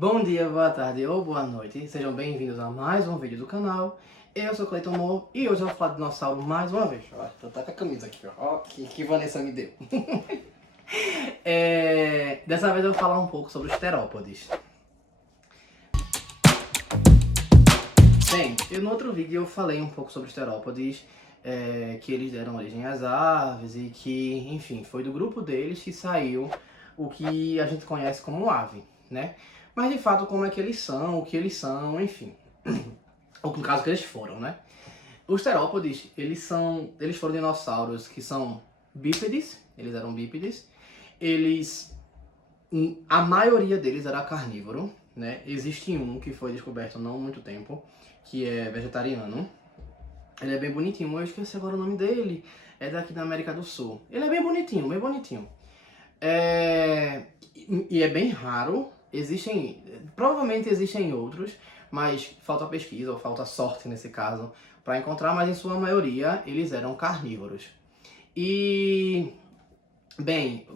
Bom dia, boa tarde ou boa noite, sejam bem-vindos a mais um vídeo do canal. Eu sou o Cleiton Moore e hoje eu vou falar de dinossauro mais uma vez. Ó, tô até com a camisa aqui, ó, que Vanessa me deu. Dessa vez eu vou falar um pouco sobre os terópodes. Bem, no outro vídeo eu falei um pouco sobre os terópodes, que eles deram origem às aves e que, enfim, foi do grupo deles que saiu o que a gente conhece como ave, né? Mas de fato como é que eles são, o que eles são, enfim. Ou no caso que eles foram, né? Os terópodes, eles foram dinossauros que são bípedes, eles eram bípedes. A maioria deles era carnívoro, né? Existe um que foi descoberto há não muito tempo, que é vegetariano. Ele é bem bonitinho, eu esqueci agora o nome dele. É daqui da América do Sul. Ele é bem bonitinho, bem bonitinho. E é bem raro. Provavelmente existem outros, mas falta pesquisa ou falta sorte nesse caso para encontrar, mas em sua maioria eles eram carnívoros. E, bem,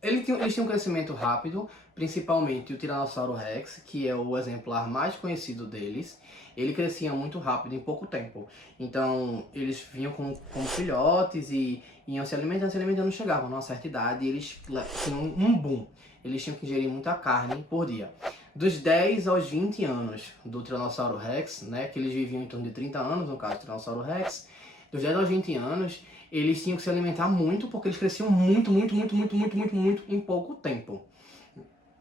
eles tinham um crescimento rápido, principalmente o Tiranossauro Rex, que é o exemplar mais conhecido deles. Ele crescia muito rápido em pouco tempo. Então, eles vinham com filhotes e iam se alimentando, chegavam numa certa idade e eles tinham um boom. Eles tinham que ingerir muita carne por dia. Dos 10 aos 20 anos do Tiranossauro Rex, né, que eles viviam em torno de 30 anos, no caso do Tiranossauro Rex, dos 10 aos 20 anos, eles tinham que se alimentar muito, porque eles cresciam muito em pouco tempo.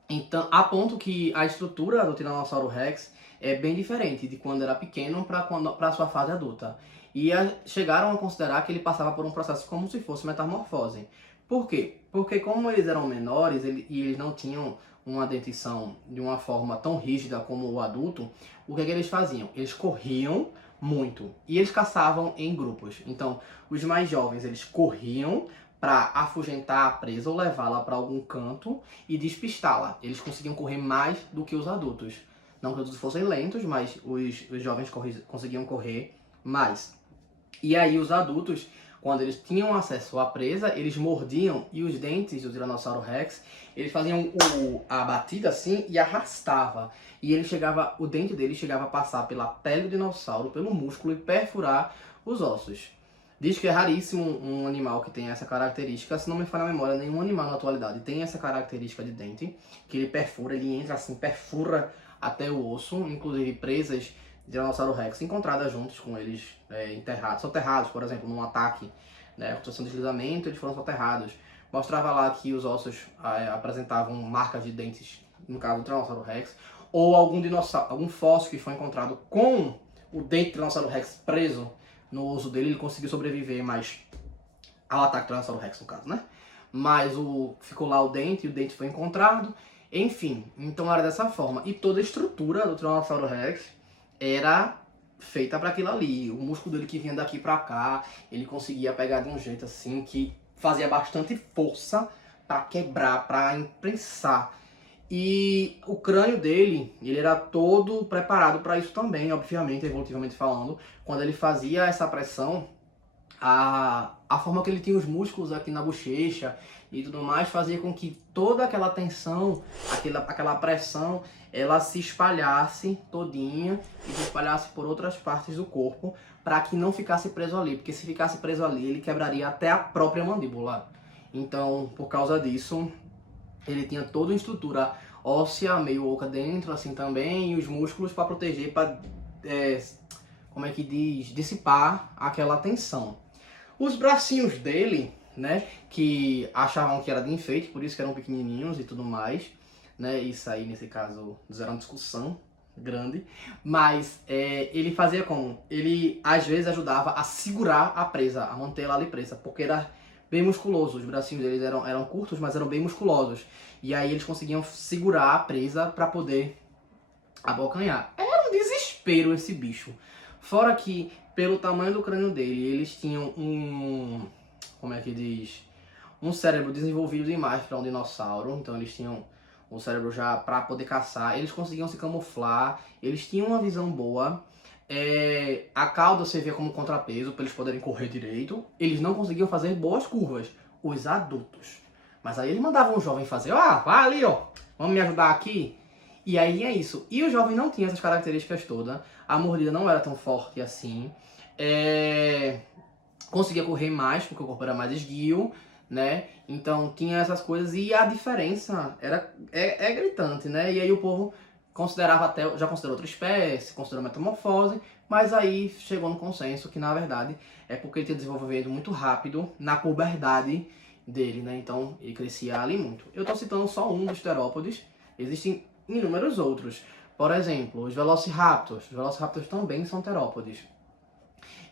Então, a ponto que a estrutura do Tiranossauro Rex é bem diferente de quando era pequeno para a sua fase adulta. E chegaram a considerar que ele passava por um processo como se fosse metamorfose. Por quê? Porque como eles eram menores e eles não tinham uma dentição de uma forma tão rígida como o adulto, o que eles faziam? Eles corriam muito e eles caçavam em grupos. Então, os mais jovens, eles corriam para afugentar a presa ou levá-la para algum canto e despistá-la. Eles conseguiam correr mais do que os adultos. Não que os adultos fossem lentos, mas os jovens conseguiam correr mais. E aí os adultos, quando eles tinham acesso à presa, eles mordiam e os dentes do Tiranossauro Rex, eles faziam a batida assim e arrastava. E o dente dele chegava a passar pela pele do dinossauro, pelo músculo e perfurar os ossos. Diz que é raríssimo um animal que tem essa característica, se não me falha a memória, nenhum animal na atualidade tem essa característica de dente, que ele perfura, ele entra assim, perfura até o osso, inclusive presas de Tiranossauro Rex encontradas juntos com eles enterrados, soterrados, por exemplo, num ataque, né, situação de deslizamento, eles foram soterrados. Mostrava lá que os ossos apresentavam marcas de dentes, no caso do Tiranossauro Rex, ou algum fóssil que foi encontrado com o dente do Tiranossauro Rex preso no osso dele, ele conseguiu sobreviver mais ao ataque do Tiranossauro Rex, no caso, né? Mas ficou lá o dente e o dente foi encontrado. Enfim, então era dessa forma. E toda a estrutura do Tiranossauro Rex era feita para aquilo ali. O músculo dele que vinha daqui para cá, ele conseguia pegar de um jeito assim que fazia bastante força para quebrar, para imprensar. E o crânio dele, ele era todo preparado para isso também, obviamente, evolutivamente falando. Quando ele fazia essa pressão, a forma que ele tinha os músculos aqui na bochecha e tudo mais, fazia com que toda aquela tensão, aquela pressão, ela se espalhasse todinha e se espalhasse por outras partes do corpo, para que não ficasse preso ali, porque se ficasse preso ali, ele quebraria até a própria mandíbula. Então, por causa disso, ele tinha toda uma estrutura óssea, meio oca dentro, assim também, e os músculos para proteger, para, como é que diz, dissipar aquela tensão. Os bracinhos dele, né, que achavam que era de enfeite, por isso que eram pequenininhos e tudo mais, né, isso aí nesse caso era uma discussão grande, mas ele fazia como? Ele às vezes ajudava a segurar a presa, a manter ela ali presa, porque era bem musculoso, os bracinhos deles eram curtos, mas eram bem musculosos. E aí eles conseguiam segurar a presa para poder abocanhar. Era um desespero esse bicho. Fora que, pelo tamanho do crânio dele, eles tinham como é que diz? Um cérebro desenvolvido demais para um dinossauro. Então eles tinham um cérebro já para poder caçar. Eles conseguiam se camuflar. Eles tinham uma visão boa. A cauda servia como contrapeso para eles poderem correr direito. Eles não conseguiam fazer boas curvas, os adultos. Mas aí eles mandavam o jovem fazer, vai ali, ó, vamos me ajudar aqui. E aí é isso. E o jovem não tinha essas características todas. A mordida não era tão forte assim. Conseguia correr mais, porque o corpo era mais esguio, né? Então tinha essas coisas e a diferença é gritante, né? E aí o povo considerava até, já considerou outra espécie, considerou metamorfose, mas aí chegou no consenso que na verdade é porque ele tinha desenvolvimento muito rápido na puberdade dele, né? Então ele crescia ali muito. Eu tô citando só um dos terópodes, existem inúmeros outros. Por exemplo, os velociraptors. Os velociraptors também são terópodes.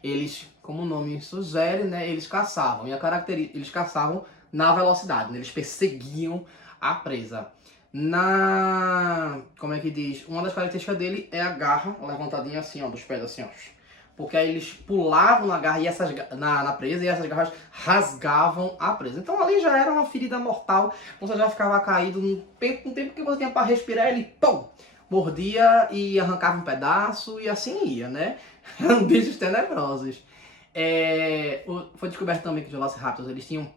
Eles, como o nome sugere, né, eles caçavam. E eles caçavam na velocidade, né, eles perseguiam a presa. Como é que diz? Uma das características dele é a garra levantadinha assim, ó, dos pés assim, ó. Porque aí eles pulavam na garra e na presa e essas garras rasgavam a presa. Então ali já era uma ferida mortal, você já ficava caído um tempo que você tinha para respirar, ele pum, mordia e arrancava um pedaço e assim ia, né? Eram bichos tenebrosos. Foi descoberto também que os Velociraptors eles tinham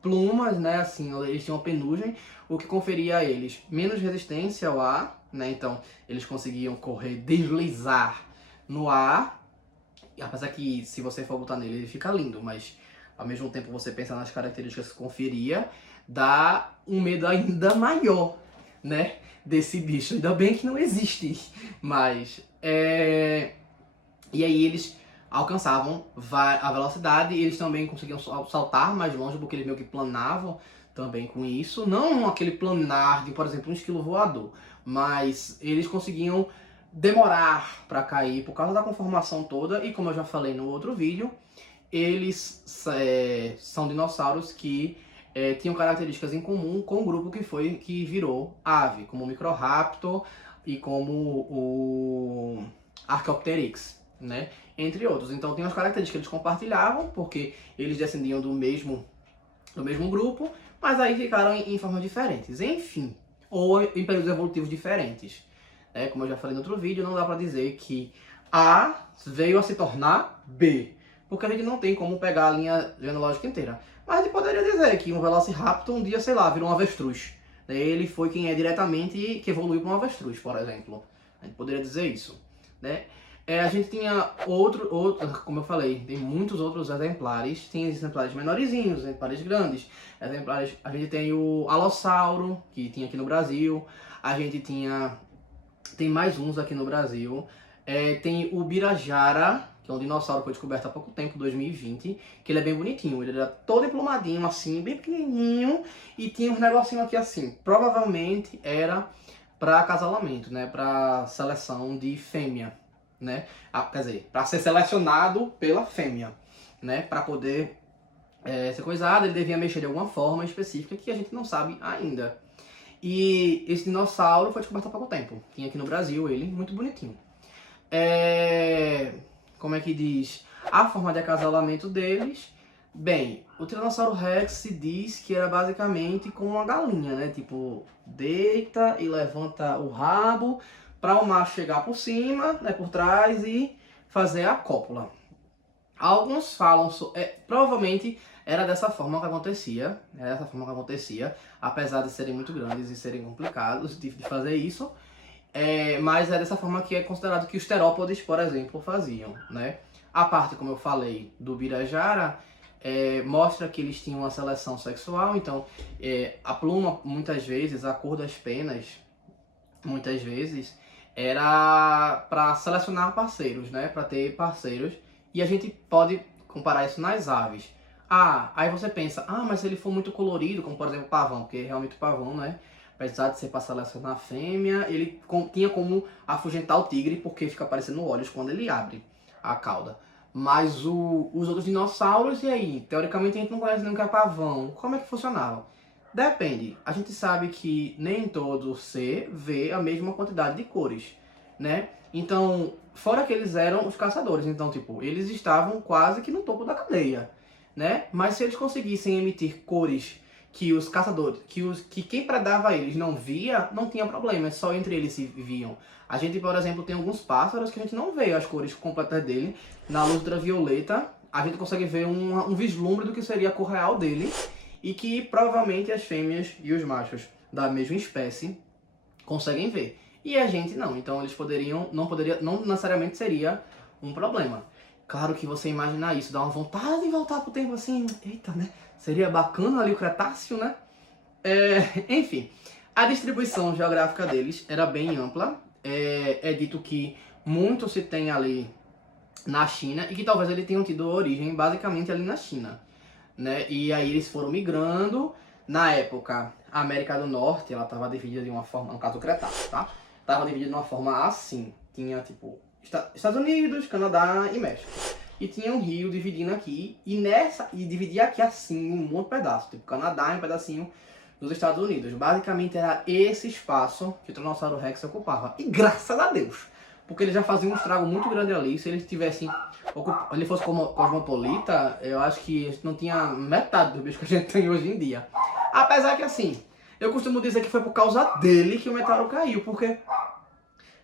plumas, né? Assim, eles tinham penugem, o que conferia a eles menos resistência ao ar, né? Então eles conseguiam correr, deslizar no ar. E apesar que se você for botar nele ele fica lindo, mas ao mesmo tempo você pensa nas características que conferia, dá um medo ainda maior, né? Desse bicho. Ainda bem que não existe, mas e aí eles alcançavam a velocidade e eles também conseguiam saltar mais longe porque eles meio que planavam também com isso. Não aquele planar de, por exemplo, um esquilo voador, mas eles conseguiam demorar para cair por causa da conformação toda e como eu já falei no outro vídeo, eles são dinossauros que tinham características em comum com o grupo que virou ave, como o Microraptor e como o Archaeopteryx, né? Entre outros. Então tem as características que eles compartilhavam, porque eles descendiam do mesmo grupo, mas aí ficaram em formas diferentes. Enfim, ou em períodos evolutivos diferentes. Como eu já falei no outro vídeo, não dá pra dizer que A veio a se tornar B, porque a gente não tem como pegar a linha genealógica inteira. Mas a gente poderia dizer que um Velociraptor um dia, sei lá, virou um avestruz. Ele foi quem é diretamente que evoluiu para um avestruz, por exemplo. A gente poderia dizer isso, né? A gente tinha outro, como eu falei, tem muitos outros exemplares. Tem exemplares menorzinhos, exemplares grandes. A gente tem o Alossauro, que tinha aqui no Brasil. A gente tem mais uns aqui no Brasil. Tem o Birajara, que é um dinossauro que foi descoberto há pouco tempo, 2020, que ele é bem bonitinho. Ele era todo emplumadinho, assim, bem pequenininho, e tinha uns negocinhos aqui assim. Provavelmente era para acasalamento, né? Para seleção de fêmea, né? Quer dizer, para ser selecionado pela fêmea, né? Para poder ser coisado, ele devia mexer de alguma forma específica que a gente não sabe ainda. E esse dinossauro foi descoberto há pouco tempo. Tinha aqui no Brasil ele, muito bonitinho. Como é que diz? A forma de acasalamento deles. Bem, o Tiranossauro Rex se diz que era basicamente como uma galinha, né? Tipo, deita e levanta o rabo para o macho chegar por cima, né, por trás e fazer a cópula. Alguns falam, provavelmente era dessa forma que acontecia, apesar de serem muito grandes e serem complicados de fazer isso, mas é dessa forma que é considerado que os terópodes, por exemplo, faziam, né? A parte, como eu falei, do Birajara, mostra que eles tinham uma seleção sexual, então a pluma, muitas vezes, a cor das penas, muitas vezes, era para selecionar parceiros, né? Para ter parceiros. E a gente pode comparar isso nas aves. Aí você pensa, mas se ele for muito colorido, como por exemplo o pavão, porque realmente o pavão, né? Apesar de ser para selecionar a fêmea, ele tinha como afugentar o tigre, porque fica aparecendo olhos quando ele abre a cauda. Mas os outros dinossauros, e aí? Teoricamente a gente não conhece nem o que é pavão. Como é que funcionava? Depende. A gente sabe que nem todo ser vê a mesma quantidade de cores, né? Então, fora que eles eram os caçadores, então, tipo, eles estavam quase que no topo da cadeia, né? Mas se eles conseguissem emitir cores que os caçadores, que quem predava eles não via, não tinha problema, é só entre eles se viam. A gente, por exemplo, tem alguns pássaros que a gente não vê as cores completas dele. Na luz ultravioleta, a gente consegue ver um vislumbre do que seria a cor real dele, e que provavelmente as fêmeas e os machos da mesma espécie conseguem ver. E a gente não. Então eles não necessariamente seria um problema. Claro que você imaginar isso dá uma vontade de voltar pro tempo assim, eita, né? Seria bacana ali o Cretáceo, né? Enfim, a distribuição geográfica deles era bem ampla. É dito que muito se tem ali na China e que talvez eles tenham tido origem basicamente ali na China, né? E aí eles foram migrando. Na época, a América do Norte, ela estava dividida de uma forma, no caso do Cretáceo, tá? Estava dividida de uma forma assim. Tinha, tipo, Estados Unidos, Canadá e México. E tinha um rio dividindo aqui, e dividia aqui assim, um monte de pedaço. Tipo, Canadá e um pedacinho dos Estados Unidos. Basicamente era esse espaço que o Tiranossauro Rex ocupava. E graças a Deus! Porque ele já fazia um estrago muito grande ali. Se ele tivesse, ele fosse cosmopolita, eu acho que a gente não tinha metade do bicho que a gente tem hoje em dia. Apesar que assim, eu costumo dizer que foi por causa dele que o meteoro caiu, porque,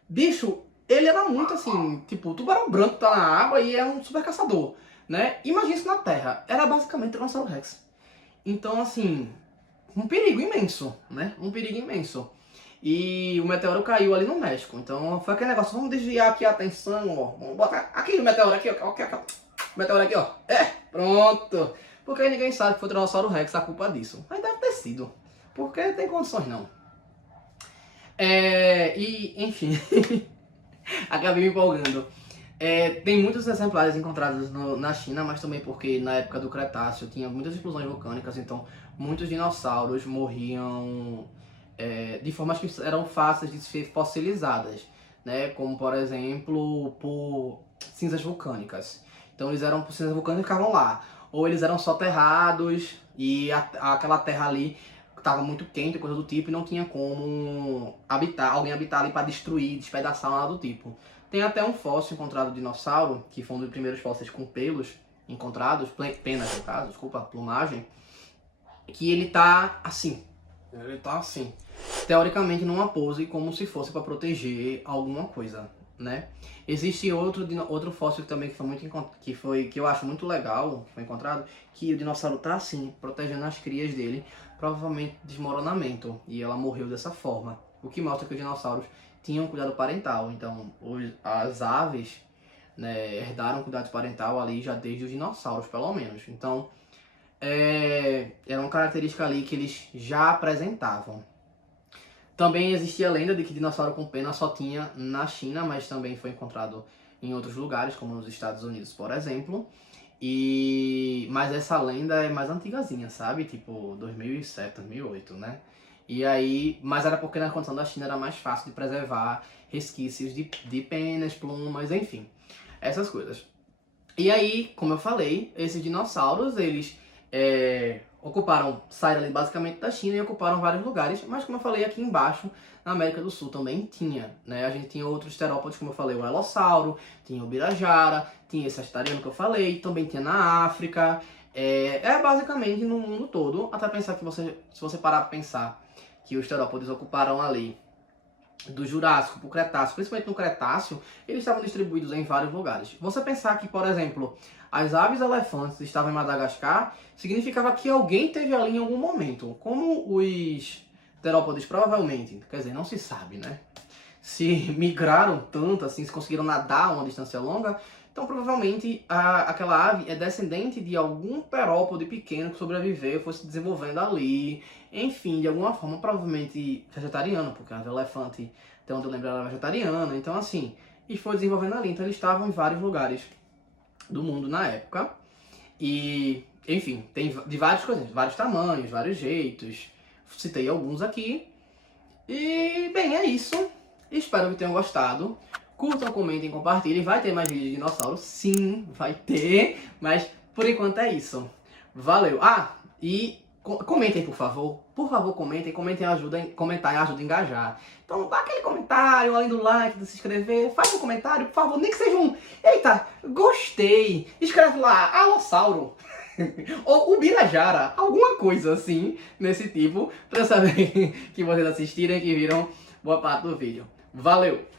bicho, ele era muito assim, tipo, o tubarão branco tá na água e é um super caçador, né? Imagina isso na Terra, era basicamente o Tiranossauro Rex. Então, assim, um perigo imenso, né? Um perigo imenso. E o meteoro caiu ali no México, então foi aquele negócio, vamos desviar aqui a atenção, ó. Vamos botar aqui o meteoro aqui, ó. O meteoro aqui, ó. Pronto. Porque aí ninguém sabe que foi o Tiranossauro Rex a culpa disso. Mas deve ter sido. Porque não tem condições não. E, enfim, acabei me empolgando. Tem muitos exemplares encontrados na China, mas também porque na época do Cretáceo tinha muitas explosões vulcânicas, então muitos dinossauros morriam de formas que eram fáceis de ser fossilizadas, né? Como por exemplo por cinzas vulcânicas. Então eles eram por cinzas vulcânicas e ficavam lá. Ou eles eram soterrados e aquela terra ali estava muito quente, coisa do tipo, e não tinha como alguém habitar ali para destruir, despedaçar, nada do tipo. Tem até um fóssil encontrado de dinossauro, que foi um dos primeiros fósseis com pelos encontrados, penas no caso, desculpa, plumagem, que ele tá assim. Ele tá assim. Teoricamente numa pose como se fosse para proteger alguma coisa, né? Existe outro fóssil também que eu acho muito legal, que foi encontrado, que o dinossauro tá assim, protegendo as crias dele, provavelmente desmoronamento, e ela morreu dessa forma. O que mostra que os dinossauros tinham cuidado parental. Então, as aves, né, herdaram cuidado parental ali já desde os dinossauros, pelo menos. Então, era uma característica ali que eles já apresentavam. Também existia a lenda de que dinossauro com pena só tinha na China, mas também foi encontrado em outros lugares, como nos Estados Unidos, por exemplo. Mas essa lenda é mais antigazinha, sabe? Tipo 2007, 2008, né? Mas era porque na condição da China era mais fácil de preservar resquícios de penas, plumas, enfim, essas coisas. E aí, como eu falei, esses dinossauros, eles saíram ali basicamente da China e ocuparam vários lugares, mas como eu falei aqui embaixo, na América do Sul também tinha, né? A gente tinha outros terópodes, como eu falei, o Elossauro, tinha o Birajara, tinha esse Astariano que eu falei, também tinha na África, basicamente no mundo todo, até pensar que se você parar para pensar que os terópodes ocuparam ali do Jurássico para o Cretáceo, principalmente no Cretáceo, eles estavam distribuídos em vários lugares. Você pensar que, por exemplo, as aves elefantes estavam em Madagascar, significava que alguém teve ali em algum momento. Como os terópodes provavelmente, quer dizer, não se sabe, né? Se migraram tanto, assim, se conseguiram nadar uma distância longa, então provavelmente aquela ave é descendente de algum terópode pequeno que sobreviveu, foi se desenvolvendo ali, enfim, de alguma forma, provavelmente vegetariano, porque a ave elefante, até onde eu lembro, era vegetariana, então assim, e foi desenvolvendo ali, então eles estavam em vários lugares do mundo na época, e enfim, tem de várias coisas, vários tamanhos, vários jeitos, citei alguns aqui, e bem, é isso, espero que tenham gostado. Curtam, comentem, compartilhem. Vai ter mais vídeos de dinossauro? Sim, vai ter. Mas por enquanto é isso. Valeu. E comentem, por favor. Por favor, comentem. Comentar ajuda a engajar. Então dá aquele comentário, além do like, de se inscrever. Faz um comentário, por favor. Nem que seja um. Eita, gostei. Escreve lá, Alossauro. Ou o Birajara. Alguma coisa assim, nesse tipo. Pra eu saber que vocês assistiram e que viram boa parte do vídeo. Valeu!